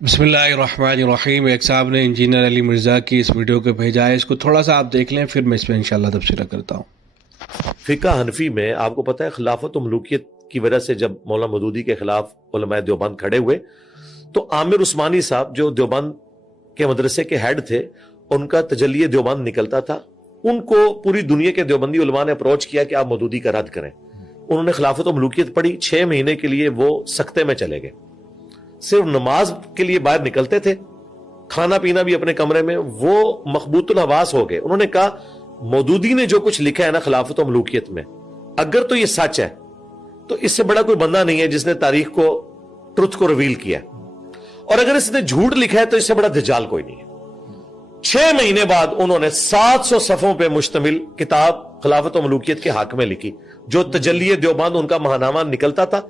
بسم اللہ الرحمن الرحیم۔ ایک صاحب نے انجینئر علی مرزا کی اس ویڈیو کو بھیجا ہے، اس کو تھوڑا سا آپ دیکھ لیں، پھر میں اس پہ انشاءاللہ تبصرہ کرتا ہوں۔ فقہ حنفی میں آپ کو پتہ ہے خلافت و ملوکیت کی وجہ سے جب مولانا مودودی کے خلاف علماء دیوبند کھڑے ہوئے تو عامر عثمانی صاحب جو دیوبند کے مدرسے کے ہیڈ تھے، ان کا تجلی دیوبند نکلتا تھا، ان کو پوری دنیا کے دیوبندی علماء نے اپروچ کیا کہ آپ مودودی کا رد کریں۔ انہوں نے خلافت و ملوکیت پڑھی، 6 مہینے کے لیے وہ سکتے میں چلے گئے، صرف نماز کے لیے باہر نکلتے تھے، کھانا پینا بھی اپنے کمرے میں، وہ مخبوط الحواس ہو گئے۔ انہوں نے کہا مودودی نے جو کچھ لکھا ہے نا خلافت و ملوکیت میں، اگر تو یہ سچ ہے تو اس سے بڑا کوئی بندہ نہیں ہے جس نے تاریخ کو، ٹروتھ کو ریویل کیا، اور اگر اس نے جھوٹ لکھا ہے تو اس سے بڑا دجال کوئی نہیں ہے۔ 6 مہینے بعد انہوں نے 700 صفحوں پہ مشتمل کتاب خلافت و ملوکیت کے حق میں لکھی، جو تجلی دیوبند ان کا ماہنامہ نکلتا تھا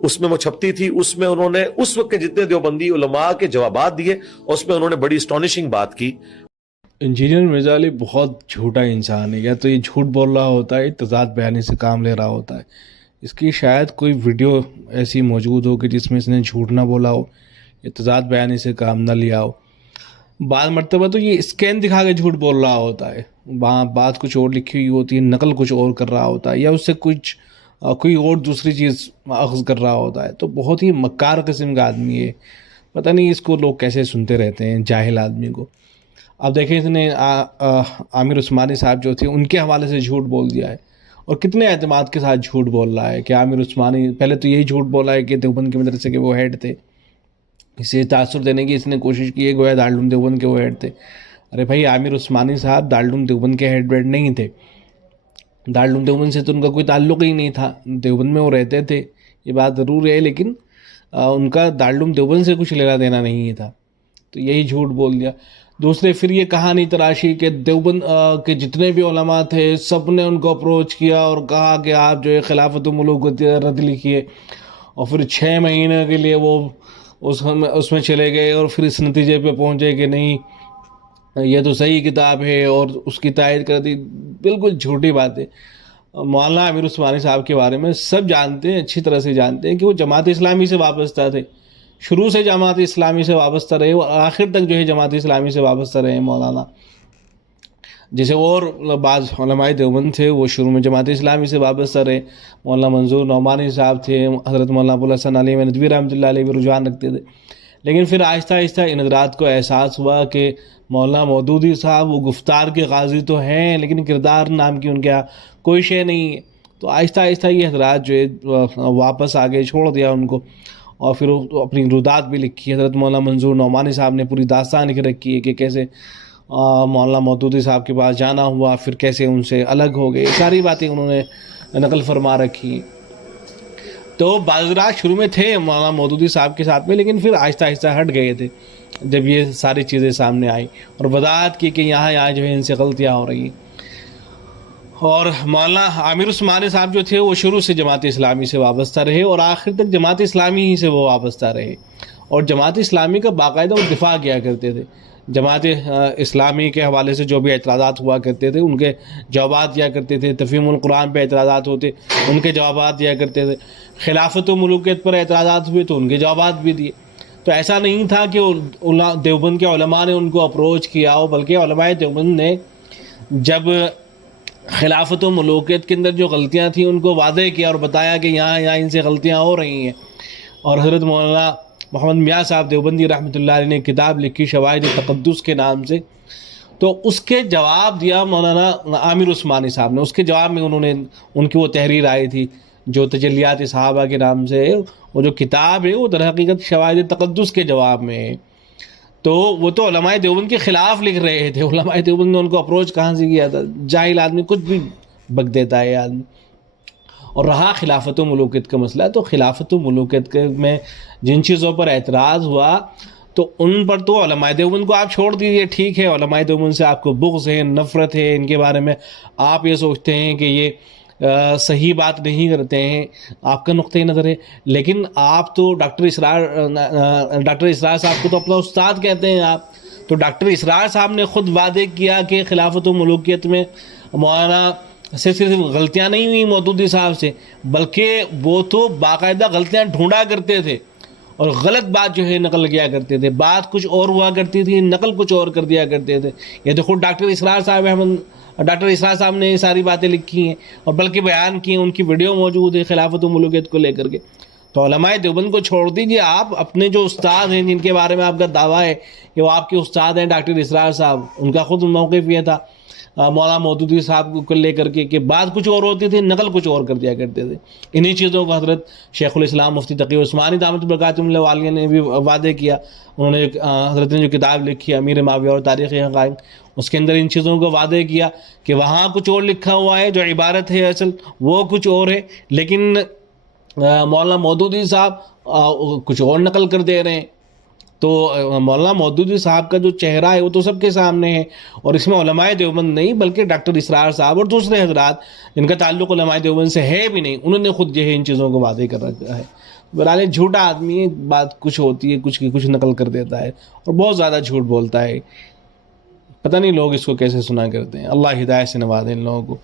اس میں وہ چھپتی تھی۔ اس میں انہوں نے اس وقت کے جتنے دیوبندی علماء کے جوابات دیے، اس میں انہوں نے بڑی اسٹانشنگ بات کی۔ انجینئر مرزا علی بہت جھوٹا انسان ہے، یا تو یہ جھوٹ بول رہا ہوتا ہے، تضاد بیانی سے کام لے رہا ہوتا ہے۔ اس کی شاید کوئی ویڈیو ایسی موجود ہو کہ جس میں اس نے جھوٹ نہ بولا ہو یا تضاد بیانی سے کام نہ لیا ہو۔ بعض مرتبہ تو یہ اسکین دکھا کے جھوٹ بول رہا ہوتا ہے، وہاں بات کچھ اور لکھی ہوئی ہوتی ہے، نقل کچھ اور کر رہا ہوتا ہے، یا اس سے کچھ کوئی اور دوسری چیز اخذ کر رہا ہوتا ہے۔ تو بہت ہی مکار قسم کا آدمی ہے، پتہ نہیں اس کو لوگ کیسے سنتے رہتے ہیں، جاہل آدمی کو۔ اب دیکھیں اس نے عامر عثمانی صاحب جو تھے ان کے حوالے سے جھوٹ بول دیا ہے، اور کتنے اعتماد کے ساتھ جھوٹ بول رہا ہے کہ عامر عثمانی، پہلے تو یہی جھوٹ بولا ہے کہ دیوبند کے مدرسے کے وہ ہیڈ تھے، اسے تاثر دینے کی اس نے کوشش کی ہے گویا دارالعلوم دیوبند کے وہ ہیڈ تھے۔ ارے بھائی، عامر عثمانی صاحب دارالعلوم دیوبند کے ہیڈ ویڈ نہیں تھے، دارالعلوم دیوبند سے تو ان کا کوئی تعلق ہی نہیں تھا، دیوبند میں وہ رہتے تھے، یہ بات ضرور ہے، لیکن ان کا دارالعلوم دیوبند سے کچھ لینا دینا نہیں تھا، تو یہی جھوٹ بول دیا۔ دوسرے پھر یہ کہانی تراشی کہ دیوبند کے جتنے بھی علماء تھے سب نے ان کو اپروچ کیا اور کہا کہ آپ جو ہے خلافت و ملوکیت رد لکھیے، اور پھر 6 مہینے کے لیے وہ اس میں چلے گئے، اور پھر اس نتیجے پہ پہنچے کہ نہیں یہ تو صحیح کتاب ہے، اور اس کی تائید کر دی۔ بالکل جھوٹی بات ہے۔ مولانا عامر عثمانی صاحب کے بارے میں سب جانتے ہیں، اچھی طرح سے جانتے ہیں کہ وہ جماعت اسلامی سے وابستہ تھے، شروع سے جماعت اسلامی سے وابستہ رہے، اور آخر تک جو ہے جماعت اسلامی سے وابستہ رہے مولانا۔ جیسے اور بعض علماء دیوبند تھے وہ شروع میں جماعت اسلامی سے وابستہ رہے، مولانا منظور نعمانی صاحب تھے، حضرت مولانا ابوالحسن علی ندوی رحمۃ اللہ علیہ بھی رجحان رکھتے تھے، لیکن پھر آہستہ آہستہ ان حضرات کو احساس ہوا کہ مولانا مودودی صاحب وہ گفتار کے قاضی تو ہیں لیکن کردار نام کی ان کے یہاں کوئی شے نہیں ہے، تو آہستہ آہستہ یہ حضرات جو ہے واپس آگے چھوڑ دیا ان کو، اور پھر اپنی رودات بھی لکھی۔ حضرت مولانا منظور نعمانی صاحب نے پوری داستان لکھ رکھی ہے کہ کیسے مولانا مودودی صاحب کے پاس جانا ہوا، پھر کیسے ان سے الگ ہو گئے، ساری باتیں انہوں نے نقل فرما رکھی۔ تو بعض رات شروع میں تھے مولانا مودودی صاحب کے ساتھ میں، لیکن پھر آہستہ آہستہ ہٹ گئے تھے جب یہ ساری چیزیں سامنے آئیں اور وضاحت کی کہ یہاں جو ہے ان سے غلطیاں ہو رہی ہیں۔ اور مولانا عامر عثمانی صاحب جو تھے وہ شروع سے جماعت اسلامی سے وابستہ رہے، اور آخر تک جماعت اسلامی ہی سے وہ وابستہ رہے، اور جماعت اسلامی کا باقاعدہ وہ دفاع کیا کرتے تھے۔ جماعت اسلامی کے حوالے سے جو بھی اعتراضات ہوا کرتے تھے ان کے جوابات دیا کرتے تھے، تفہیم القرآن پہ اعتراضات ہوتے ان کے جوابات دیا کرتے تھے، خلافت و ملوکیت پر اعتراضات ہوئے تو ان کے جوابات بھی دیے۔ تو ایسا نہیں تھا کہ دیوبند کے علماء نے ان کو اپروچ کیا ہو، بلکہ علماء دیوبند نے جب خلافت و ملوکیت کے اندر جو غلطیاں تھیں ان کو واضح کیا اور بتایا کہ یہاں ان سے غلطیاں ہو رہی ہیں، اور حضرت مولانا محمد میاں صاحب دیوبندی رحمۃ اللہ علیہ نے کتاب لکھی شواہد تقدس کے نام سے، تو اس کے جواب دیا مولانا عامر عثمانی صاحب نے۔ اس کے جواب میں انہوں نے ان کی وہ تحریر آئی تھی جو تجلیات صحابہ کے نام سے ہے، وہ جو کتاب ہے وہ در حقیقت شواہد تقدس کے جواب میں ہے۔ تو وہ تو علماء دیوبند کے خلاف لکھ رہے تھے، علماء دیوبند نے ان کو اپروچ کہاں سے کیا تھا؟ جاہل آدمی کچھ بھی بک دیتا ہے آدمی۔ اور رہا خلافت و ملوکیت کا مسئلہ، تو خلافت و ملوکیت میں جن چیزوں پر اعتراض ہوا تو ان پر تو علماء دیوبند کو آپ چھوڑ دیجیے، ٹھیک ہے علماء دیوبند سے آپ کو بغض ہے، نفرت ہے، ان کے بارے میں آپ یہ سوچتے ہیں کہ یہ صحیح بات نہیں کرتے ہیں، آپ کا نقطۂ نظر ہے، لیکن آپ تو ڈاکٹر اسرار صاحب کو تو اپنا استاد کہتے ہیں آپ، تو ڈاکٹر اسرار صاحب نے خود وعدے کیا کہ خلافت و ملوکیت میں مولانا سے صرف غلطیاں نہیں ہوئی مودودی صاحب سے، بلکہ وہ تو باقاعدہ غلطیاں ڈھونڈا کرتے تھے، اور غلط بات جو ہے نقل کیا کرتے تھے. بات کچھ اور ہوا کرتی تھی, نقل کچھ اور کر دیا کرتے تھے. یہ تو خود ڈاکٹر اسرار صاحب نے یہ ساری باتیں لکھی ہیں اور بلکہ بیان کی ہیں, ان کی ویڈیو موجود ہے خلافت و ملوکیت کو لے کر کے. تو علماء دیوبند کو چھوڑ دیجیے, آپ اپنے جو استاد ہیں جن کے بارے میں آپ کا دعویٰ ہے کہ وہ آپ کے استاد ہیں ڈاکٹر اسرار صاحب, ان کا خود موقف یہ تھا مولانا مودودی صاحب کو لے کر کے کہ بات کچھ اور ہوتی تھی, نقل کچھ اور کر دیا کرتے تھے. انہی چیزوں کو حضرت شیخ الاسلام مفتی تقی عثمانی دامت برکاتہم اللہ عالیہ نے بھی وعدے کیا. انہوں نے حضرت نے جو کتاب لکھی امیر ماویہ اور تاریخ حقائق, اس کے اندر ان چیزوں کو وعدے کیا کہ وہاں کچھ اور لکھا ہوا ہے, جو عبارت ہے اصل وہ کچھ اور ہے, لیکن مولانا مودودی صاحب کچھ اور نقل کر دے رہے ہیں. تو مولانا مودودی صاحب کا جو چہرہ ہے وہ تو سب کے سامنے ہے, اور اس میں علماء دیوبند نہیں بلکہ ڈاکٹر اسرار صاحب اور دوسرے حضرات جن کا تعلق علماء دیوبند سے ہے بھی نہیں, انہوں نے خود جو ہے ان چیزوں کو وعدے کر رکھا ہے. بہرحال جھوٹا آدمی ہے, بات کچھ ہوتی ہے کچھ کی کچھ نقل کر دیتا ہے اور بہت زیادہ جھوٹ بولتا ہے. پتہ نہیں لوگ اس کو کیسے سنا کرتے ہیں. اللہ ہدایت سے نوازے ان لوگوں کو.